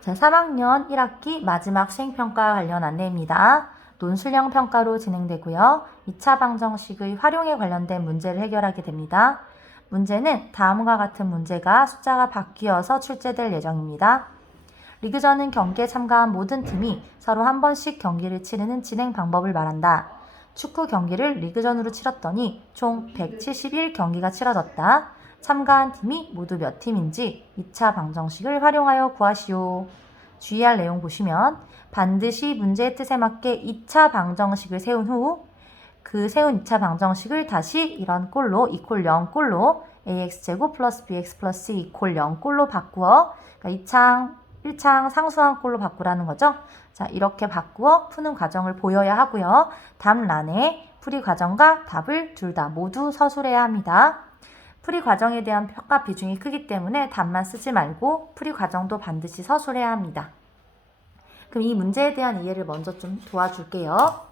자, 3학년 1학기 마지막 수행평가 관련 안내입니다. 논술형 평가로 진행되고요. 2차 방정식의 활용에 관련된 문제를 해결하게 됩니다. 문제는 다음과 같은 문제가 숫자가 바뀌어서 출제될 예정입니다. 리그전은 경기에 참가한 모든 팀이 서로 한 번씩 경기를 치르는 진행 방법을 말한다. 축구 경기를 리그전으로 치렀더니 총 171경기가 치러졌다. 참가한 팀이 모두 몇 팀인지 2차 방정식을 활용하여 구하시오. 주의할 내용 보시면 반드시 문제의 뜻에 맞게 2차 방정식을 세운 후 그 세운 2차 방정식을 다시 이런 꼴로 이퀄 0꼴로 ax제곱 플러스 bx 플러스 이퀄 0꼴로 바꾸어 그러니까 2창 1창 상수한 꼴로 바꾸라는 거죠. 자, 이렇게 바꾸어 푸는 과정을 보여야 하고요. 답란에 풀이 과정과 답을 둘 다 모두 서술해야 합니다. 풀이 과정에 대한 평가 비중이 크기 때문에 답만 쓰지 말고 풀이 과정도 반드시 서술해야 합니다. 그럼 이 문제에 대한 이해를 먼저 좀 도와줄게요.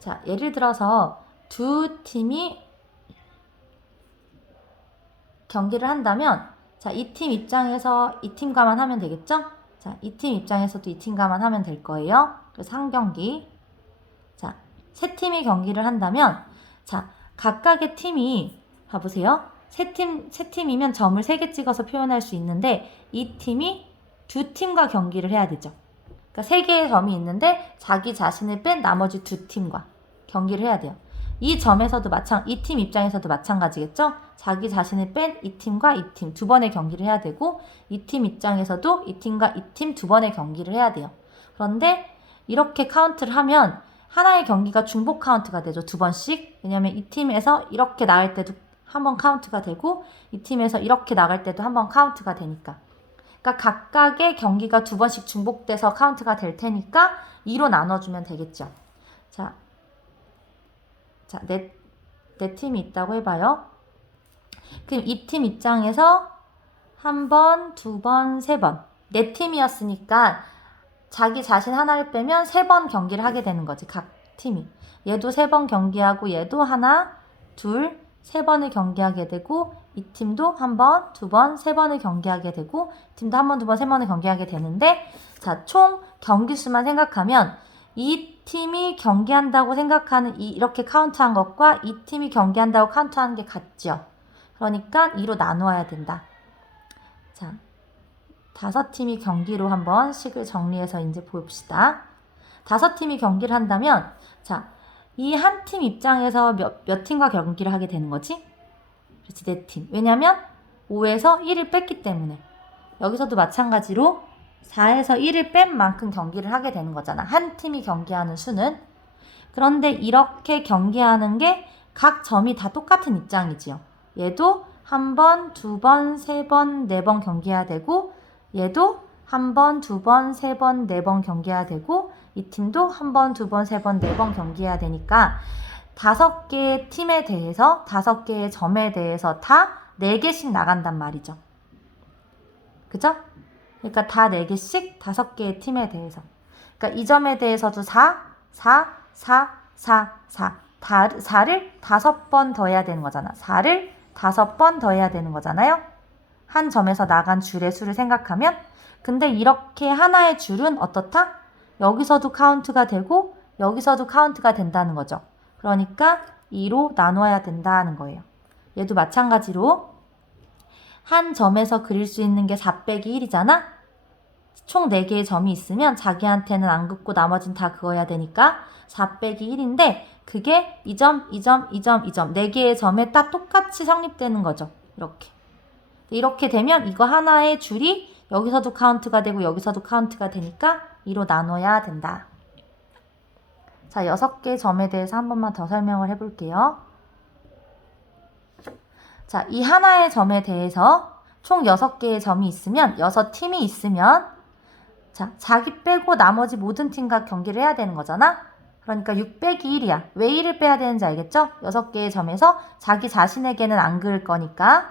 자, 예를 들어서 두 팀이 경기를 한다면 자, 이 팀 입장에서 이 팀과만 하면 되겠죠? 자, 이 팀 입장에서도 이 팀과만 하면 될 거예요. 그래서 한 경기. 자, 세 팀이 경기를 한다면 자, 각각의 팀이 봐보세요. 세 팀, 세 팀이면 점을 세 개 찍어서 표현할 수 있는데 이 팀이 두 팀과 경기를 해야 되죠. 그러니까 세 개의 점이 있는데 자기 자신을 뺀 나머지 두 팀과 경기를 해야 돼요. 이 점에서도 마찬 이 팀 입장에서도 마찬가지겠죠? 자기 자신을 뺀 이 팀과 이 팀 두 번의 경기를 해야 되고 이 팀 입장에서도 이 팀과 이 팀 두 번의 경기를 해야 돼요. 그런데 이렇게 카운트를 하면 하나의 경기가 중복 카운트가 되죠. 두 번씩. 왜냐면 이 팀에서 이렇게 나갈 때도 한 번 카운트가 되고 이 팀에서 이렇게 나갈 때도 한 번 카운트가 되니까. 그러니까 각각의 경기가 두 번씩 중복돼서 카운트가 될 테니까 2로 나눠주면 되겠죠. 자, 자, 내, 내 팀이 있다고 해봐요. 그럼 이 팀 입장에서 한 번, 두 번, 세 번. 네 팀이었으니까 자기 자신 하나를 빼면 세 번 경기를 하게 되는 거지, 각 팀이. 얘도 세 번 경기하고 얘도 하나, 둘, 세 번을 경기하게 되고 이 팀도 한 번, 두 번, 세 번을 경기하게 되고 이 팀도 한 번, 두 번, 세 번을 경기하게 되는데 자, 총 경기 수만 생각하면 이 팀이 경기한다고 생각하는 이 이렇게 카운트한 것과 이 팀이 경기한다고 카운트하는 게 같죠. 그러니까 2로 나누어야 된다. 자, 다섯 팀이 경기로 한번 식을 정리해서 이제 봅시다. 다섯 팀이 경기를 한다면, 자, 이 한 팀 입장에서 몇, 몇 팀과 경기를 하게 되는 거지? 그렇지, 네 팀. 왜냐면 5에서 1을 뺐기 때문에. 여기서도 마찬가지로 4에서 1을 뺀 만큼 경기를 하게 되는 거잖아. 한 팀이 경기하는 수는. 그런데 이렇게 경기하는 게 각 점이 다 똑같은 입장이지요. 얘도 한 번, 두 번, 세 번, 네 번 경기해야 되고, 얘도 한 번, 두 번, 세 번, 네 번 경기해야 되고, 이 팀도 한 번, 두 번, 세 번, 네 번 경기해야 되니까, 다섯 개의 팀에 대해서, 다섯 개의 점에 대해서 다 네 개씩 나간단 말이죠. 그죠? 그러니까 다 4개씩 5개의 팀에 대해서. 그러니까 이 점에 대해서도 4, 4, 4, 4, 4. 4를 5번 더 해야 되는 거잖아. 4를 5번 더 해야 되는 거잖아요. 한 점에서 나간 줄의 수를 생각하면. 근데 이렇게 하나의 줄은 어떻다? 여기서도 카운트가 되고 여기서도 카운트가 된다는 거죠. 그러니까 2로 나눠야 된다는 거예요. 얘도 마찬가지로 한 점에서 그릴 수 있는 게 4 빼기 1이잖아? 총 4개의 점이 있으면 자기한테는 안 긋고 나머진 다 그어야 되니까 4 빼기 1인데 그게 이 점, 이 점, 이 점, 이 점, 4개의 점에 딱 똑같이 성립되는 거죠. 이렇게. 이렇게 되면 이거 하나의 줄이 여기서도 카운트가 되고 여기서도 카운트가 되니까 2로 나눠야 된다. 자, 6개의 점에 대해서 한 번만 더 설명을 해볼게요. 자, 이 하나의 점에 대해서 총 6개의 점이 있으면, 6팀이 있으면, 자, 자기 빼고 나머지 모든 팀과 경기를 해야 되는 거잖아? 그러니까 6 빼기 1이야. 왜 1을 빼야 되는지 알겠죠? 6개의 점에서 자기 자신에게는 안 그을 거니까.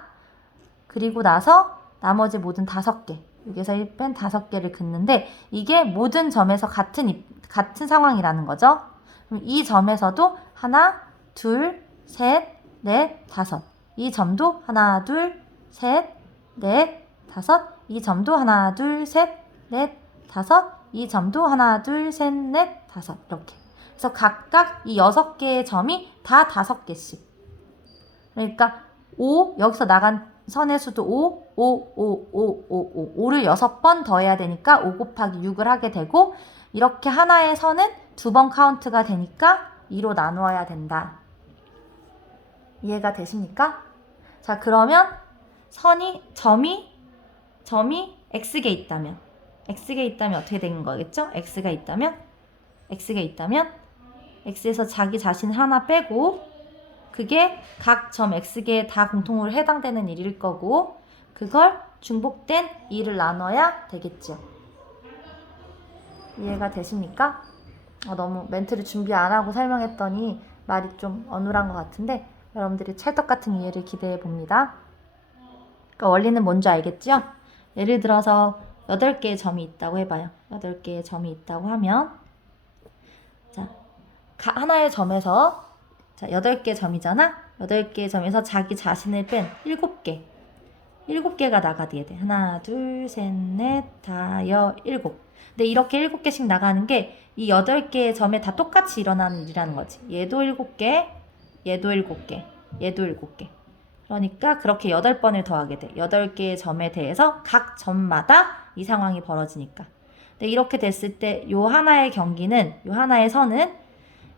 그리고 나서 나머지 모든 5개. 여기서 1뺀 5개를 긋는데, 이게 모든 점에서 같은, 입- 같은 상황이라는 거죠? 그럼 이 점에서도 하나, 둘, 셋, 넷, 다섯. 이 점도 하나, 둘, 셋, 넷, 다섯. 이 점도 하나, 둘, 셋, 넷, 다섯. 이 점도 하나, 둘, 셋, 넷, 다섯. 이렇게. 그래서 각각 이 여섯 개의 점이 다 다섯 개씩. 그러니까 5, 여기서 나간 선의 수도 5, 5, 5, 5, 5, 5. 5를 여섯 번 더해야 되니까 5 곱하기 6을 하게 되고, 이렇게 하나의 선은 두 번 카운트가 되니까 2로 나누어야 된다. 이해가 되십니까? 자, 그러면 선이, 점이, 점이 x개 있다면, x개 있다면 어떻게 되는 거겠죠? x가 있다면, x가 있다면, x에서 자기 자신 하나 빼고, 그게 각 점 x개에 다 공통으로 해당되는 일일 거고, 그걸 중복된 2를 나눠야 되겠죠. 이해가 되십니까? 어, 너무 멘트를 준비 안 하고 설명했더니 말이 좀 어눌한 것 같은데 여러분들이 찰떡 같은 이해를 기대해 봅니다. 그러니까 원리는 뭔지 알겠죠? 예를 들어서 8개의 점이 있다고 해봐요. 8개의 점이 있다고 하면 자, 가- 하나의 점에서 자, 8개 점이잖아? 8개의 점에서 자기 자신을 뺀 7개. 7개가 나가야 돼. 하나, 둘, 셋, 넷, 다, 여, 일곱. 근데 이렇게 7개씩 나가는 게 이 8개의 점에 다 똑같이 일어나는 일이라는 거지. 얘도 7개, 얘도 7개, 얘도 7개. 그러니까 그렇게 8번을 더하게 돼. 8개의 점에 대해서 각 점마다 이 상황이 벌어지니까. 근데 이렇게 됐을 때 요 하나의 경기는 요 하나의 선은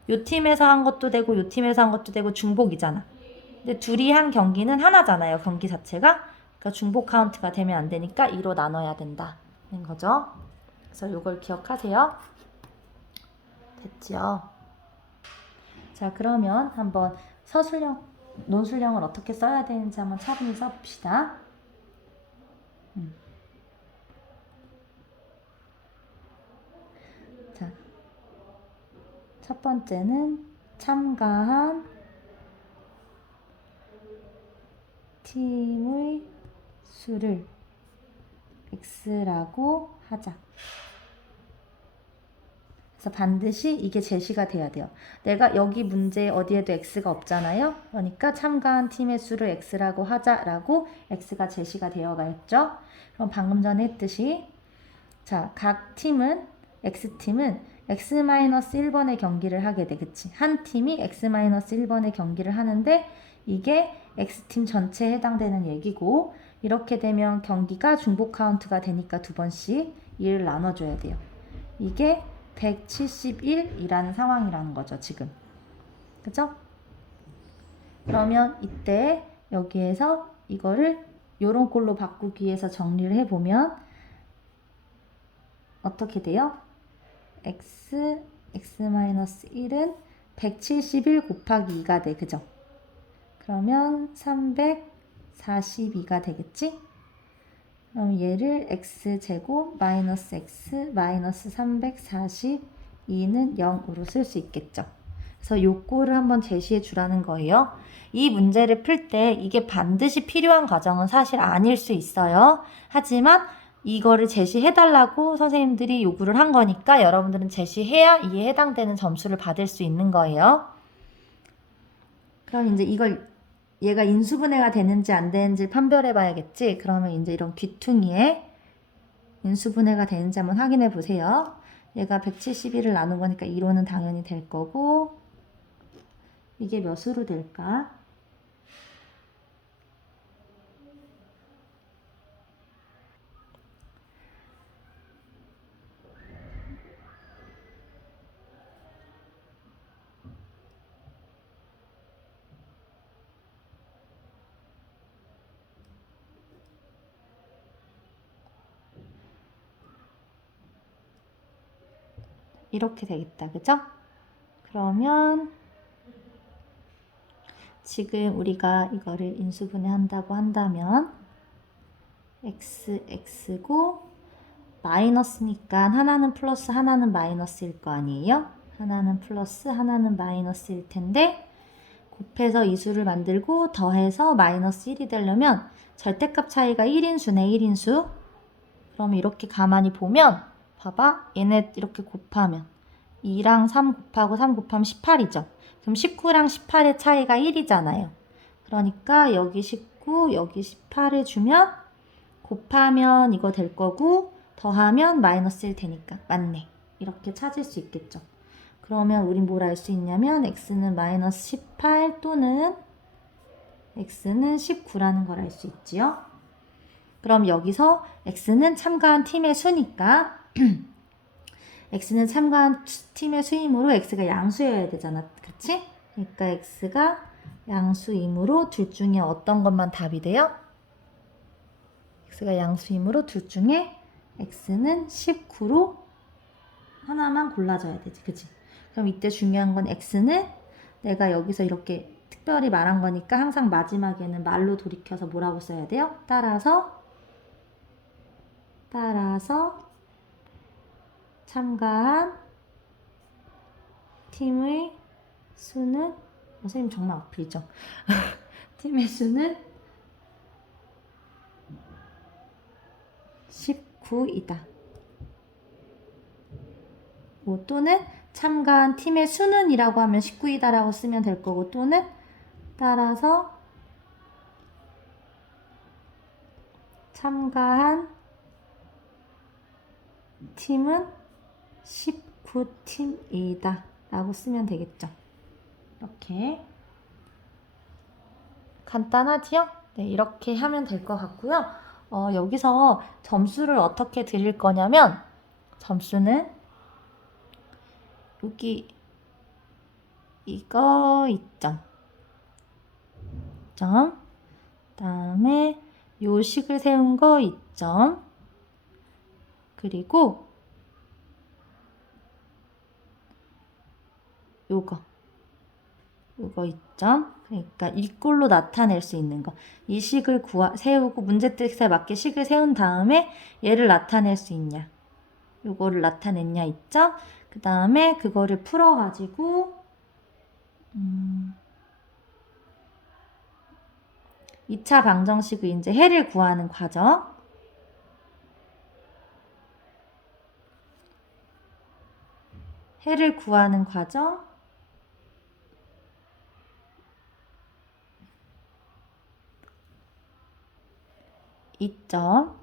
요 팀에서 한 것도 되고 요 팀에서 한 것도 되고 중복이잖아. 근데 둘이 한 경기는 하나잖아요. 경기 자체가. 그러니까 중복 카운트가 되면 안 되니까 2로 나눠야 된다는 거죠. 그래서 요걸 기억하세요. 됐죠? 자, 그러면 한번 서술형, 논술형을 어떻게 써야 되는지 한번 차분히 써봅시다. 음. 첫 번째는 참가한 팀의 수를 x라고 하자. 그래서 반드시 이게 제시가 돼야 돼요. 내가 여기 문제 어디에도 x가 없잖아요. 그러니까 참가한 팀의 수를 x라고 하자라고 x가 제시가 되어가 있죠. 그럼 방금 전에 했듯이 자, 각 팀은 x팀은 x-1번의 경기를 하게 돼. 그치? 한 팀이 x-1번의 경기를 하는데 이게 x팀 전체에 해당되는 얘기고 이렇게 되면 경기가 중복 카운트가 되니까 두 번씩 1을 나눠줘야 돼요. 이게 171이라는 상황이라는 거죠, 지금. 그죠? 그러면 이때 여기에서 이거를 요런 꼴로 바꾸기 위해서 정리를 해보면 어떻게 돼요? X, x-1은 171 곱하기 2가 돼. 그죠? 그러면 342가 되겠지? 그럼 얘를 x제곱 마이너스 x 마이너스 342는 0으로 쓸 수 있겠죠. 그래서 요거를 한번 제시해 주라는 거예요. 이 문제를 풀 때 이게 반드시 필요한 과정은 사실 아닐 수 있어요. 하지만 이거를 제시해 달라고 선생님들이 요구를 한 거니까 여러분들은 제시해야 이에 해당되는 점수를 받을 수 있는 거예요. 그럼 이제 이걸 얘가 인수분해가 되는지 안 되는지 판별해 봐야겠지. 그러면 이제 이런 귀퉁이에 인수분해가 되는지 한번 확인해 보세요. 얘가 171을 나눈 거니까 2로는 당연히 될 거고 이게 몇으로 될까? 이렇게 되겠다. 그죠? 그러면 지금 우리가 이거를 인수분해 한다고 한다면 x, x고 마이너스니까 하나는 플러스 하나는 마이너스일 거 아니에요? 하나는 플러스 하나는 마이너스일 텐데 곱해서 이수를 만들고 더해서 마이너스 1이 되려면 절대값 차이가 1인수네 1인수 그럼 이렇게 가만히 보면 봐봐. 얘네 이렇게 곱하면 2랑 3 곱하고 3 곱하면 18이죠. 그럼 19랑 18의 차이가 1이잖아요. 그러니까 여기 19, 여기 18 해주면 곱하면 이거 될 거고 더하면 마이너스일 테니까 맞네. 이렇게 찾을 수 있겠죠. 그러면 우린 뭘 알 수 있냐면 x는 마이너스 18 또는 x는 19라는 걸 알 수 있지요. 그럼 여기서 x는 참가한 팀의 수니까 x는 참가한 팀의 수이므로 x가 양수여야 되잖아. 그치? 그러니까 x가 양수이므로 둘 중에 어떤 것만 답이 돼요? x가 양수이므로 둘 중에 x는 19로 하나만 골라줘야 되지. 그치? 그럼 이때 중요한 건 x는 내가 여기서 이렇게 특별히 말한 거니까 항상 마지막에는 말로 돌이켜서 뭐라고 써야 돼요? 따라서 따라서 참가한 팀의 수는 어, 선생님 정말 어필이죠. 팀의 수는 19이다. 뭐 또는 참가한 팀의 수는이라고 하면 19이다라고 쓰면 될 거고 또는 따라서 참가한 팀은 19팀이다 라고 쓰면 되겠죠. 이렇게 간단하지요? 네, 이렇게 하면 될 것 같고요. 어, 여기서 점수를 어떻게 드릴 거냐면 점수는 여기 이거 2점 점 그다음에 요식을 세운 거 2점 그리고 요거. 요거 2점 그러니까 이꼴로 나타낼 수 있는 거. 이 식을 구하, 세우고 문제 뜻에 맞게 식을 세운 다음에 얘를 나타낼 수 있냐. 요거를 나타냈냐 2점 그 다음에 그거를 풀어가지고 음, 2차 방정식을 이제 해를 구하는 과정. 해를 구하는 과정 2점.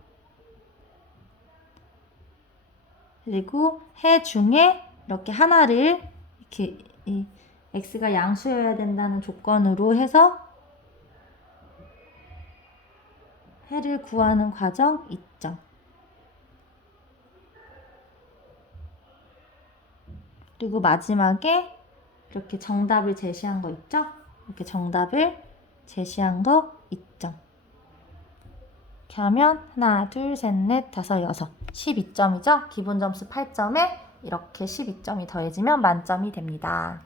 그리고 해 중에 이렇게 하나를 이렇게 이 x가 양수여야 된다는 조건으로 해서 해를 구하는 과정 2점. 그리고 마지막에 이렇게 정답을 제시한 거 있죠? 이렇게 정답을 제시한 거 2점 이렇게 하면 하나, 둘, 셋, 넷, 다섯, 여섯 12점이죠? 기본 점수 8점에 이렇게 12점이 더해지면 만점이 됩니다.